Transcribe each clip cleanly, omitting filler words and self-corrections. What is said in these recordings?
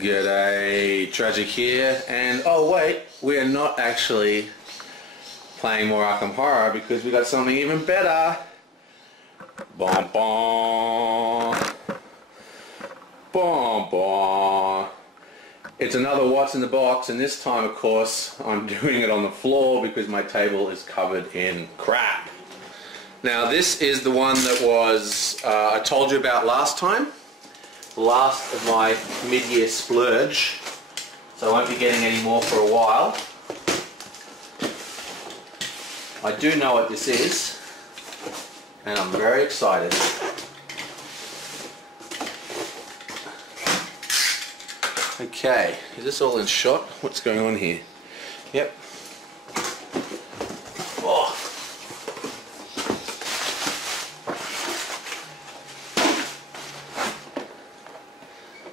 G'day, Tragic here, and oh wait, we are not actually playing more Arkham Horror because we got something even better. Bon bon. Bon bon. It's another What's in the Box, and this time of course I'm doing it on the floor because my table is covered in crap. Now this is the one that was I told you about last time. Last of my mid-year splurge, so I won't be getting any more for a while. I do know what this is, and I'm very excited. Okay, is this all in shot? What's going on here? Yep. Oh.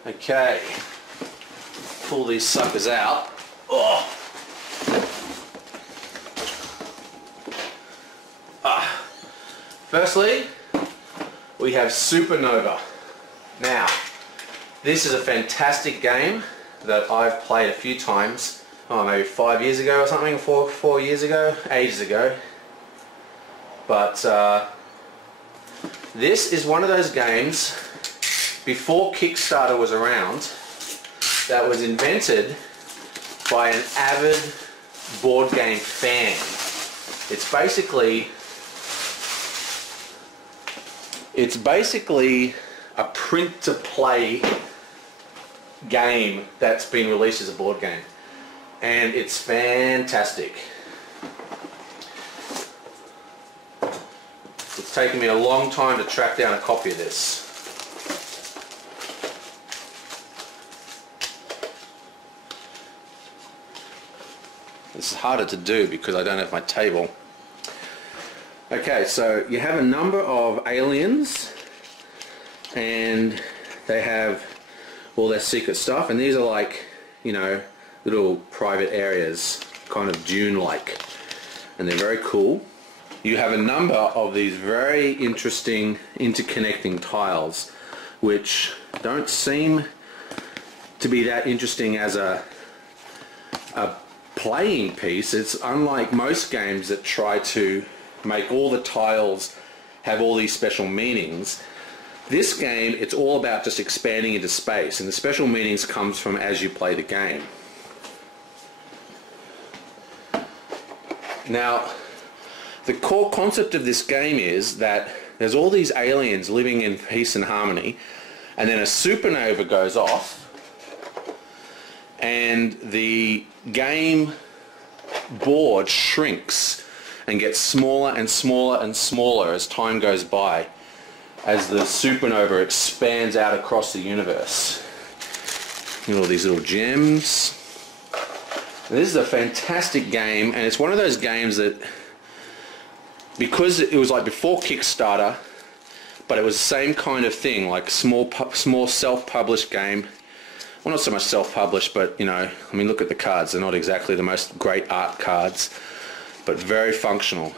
Okay, pull these suckers out. Oh. Firstly, we have Supernova. Now, this is a fantastic game that I've played a few times. Oh, maybe 5 years ago or something, four years ago, ages ago. But this is one of those games before Kickstarter was around, that was invented by an avid board game fan. It's basically a print-to-play game that's been released as a board game, and it's fantastic. It's taken me a long time to track down a copy of this. This is harder to do because I don't have my table. Okay, so you have a number of aliens and they have all their secret stuff, and these are like, you know, little private areas, kind of Dune-like, and they're very cool. You have a number of these very interesting interconnecting tiles which don't seem to be that interesting as a playing piece. It's unlike most games that try to make all the tiles have all these special meanings. This game, it's all about just expanding into space, and the special meanings comes from as you play the game. Now, the core concept of this game is that there's all these aliens living in peace and harmony, and then a supernova goes off, and the game board shrinks and gets smaller and smaller and smaller as time goes by, as the supernova expands out across the universe. You know, all these little gems. And this is a fantastic game, and it's one of those games that, because it was like before Kickstarter, but it was the same kind of thing, like small self-published game. Well, not so much self-published, but, you know, I mean, look at the cards. They're not exactly the most great art cards, but very functional.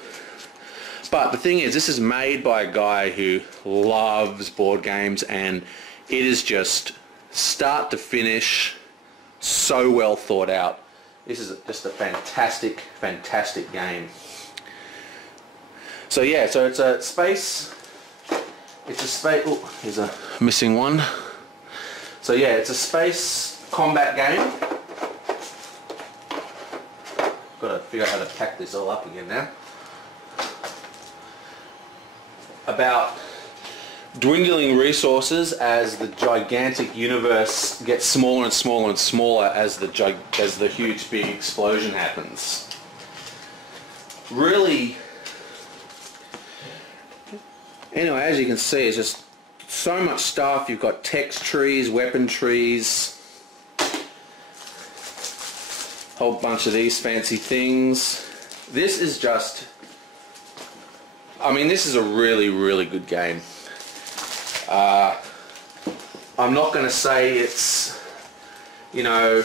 But the thing is, this is made by a guy who loves board games, and it is just start to finish so well thought out. This is just a fantastic, fantastic game. So yeah, so it's a space, oh, here's a missing one. So yeah, it's a space combat game. Got to figure out how to pack this all up again now. About dwindling resources as the gigantic universe gets smaller and smaller and smaller as the huge big explosion happens. Really, anyway, as you can see, it's just so much stuff. You've got text trees, weapon trees, whole bunch of these fancy things. This is just, I mean, this is a really, really good game. I'm not going to say it's, you know,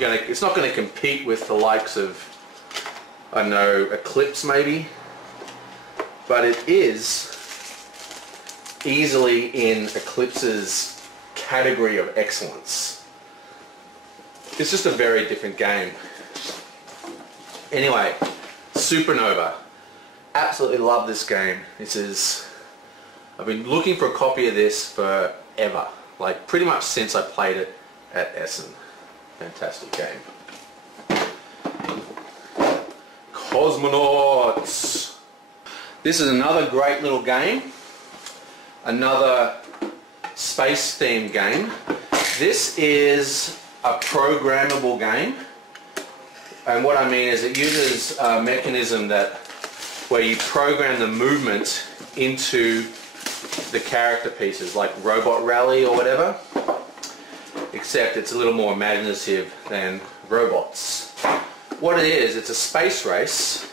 it's not going to compete with the likes of, I don't know, Eclipse maybe, but it is easily in Eclipse's category of excellence. it's just a very different game. Anyway, Supernova. Absolutely love this game. I've been looking for a copy of this forever. Like pretty much since I played it at Essen. Fantastic game. Cosmonauts. This is another great little game. Another space themed game. This is a programmable game. And what I mean is it uses a mechanism where you program the movement into the character pieces, like Robot Rally or whatever, except it's a little more imaginative than robots. What it is, it's a space race,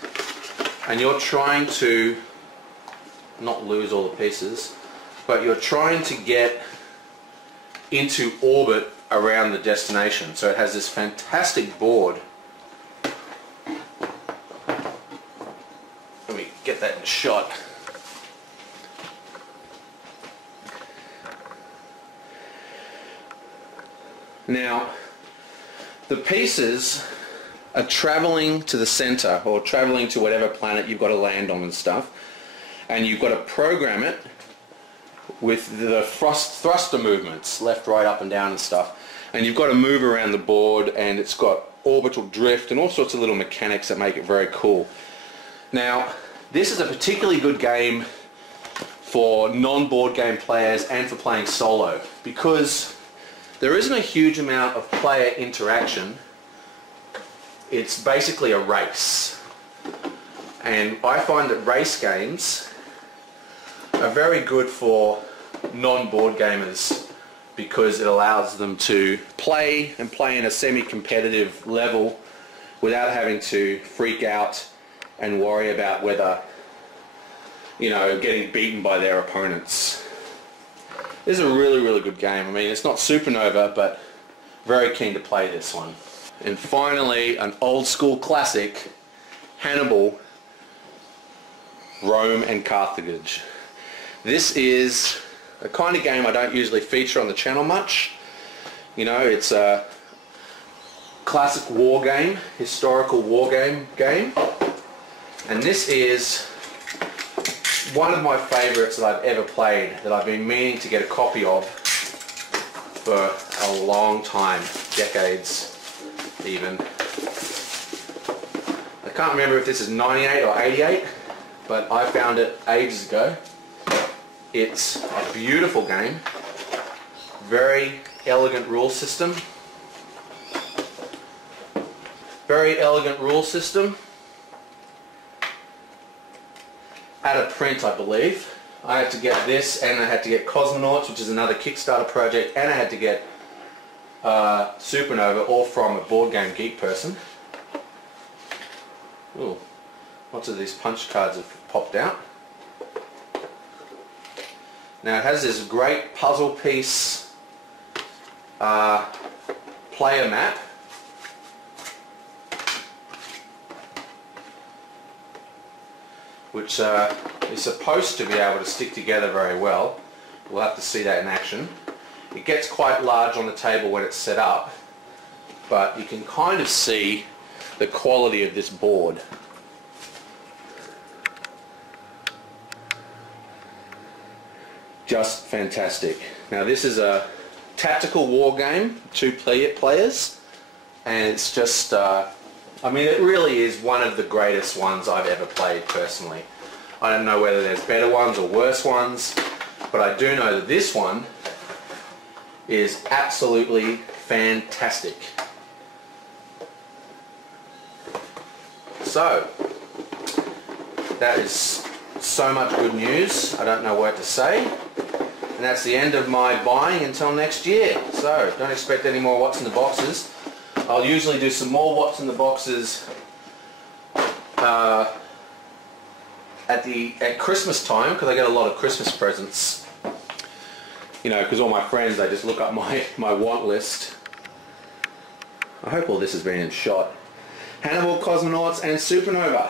and you're trying to not lose all the pieces, but you're trying to get into orbit around the destination. So it has this fantastic board. Let me get that in shot. Now, the pieces are traveling to the center, or traveling to whatever planet you've got to land on and stuff, and you've got to program it with the thruster movements, left, right, up and down and stuff, and you've got to move around the board, and it's got orbital drift and all sorts of little mechanics that make it very cool. Now, this is a particularly good game for non-board game players and for playing solo, because there isn't a huge amount of player interaction. It's basically a race. And I find that race games are very good for non-board gamers because it allows them to play in a semi-competitive level without having to freak out and worry about whether, you know, getting beaten by their opponents. This is a really, really good game. I mean, it's not Supernova, but very keen to play this one. And finally, an old school classic, Hannibal, Rome and Carthage. This is a kind of game I don't usually feature on the channel much. You know, it's a classic war game, historical war game. And this is one of my favourites that I've ever played, that I've been meaning to get a copy of for a long time, decades even. I can't remember if this is 98 or 88, but I found it ages ago. It's a beautiful game, very elegant rule system. Very elegant rule system. At a print, I believe. I had to get this, and I had to get Cosmonauts, which is another Kickstarter project, and I had to get Supernova, all from a Board Game Geek person. Ooh, lots of these punch cards have popped out. Now it has this great puzzle piece player map. Which is supposed to be able to stick together very well. We'll have to see that in action. It gets quite large on the table when it's set up, but you can kind of see the quality of this board. Just fantastic. Now this is a tactical war game, 2 players, and it's just I mean, it really is one of the greatest ones I've ever played personally. I don't know whether there's better ones or worse ones, but I do know that this one is absolutely fantastic. So, that is so much good news, I don't know what to say. And that's the end of my buying until next year. So, don't expect any more What's in the Boxes. I'll usually do some more What's in the Boxes at Christmas time, because I get a lot of Christmas presents. You know, because all my friends, they just look up my want list. I hope all this has been in shot. Hannibal, Cosmonauts and Supernova.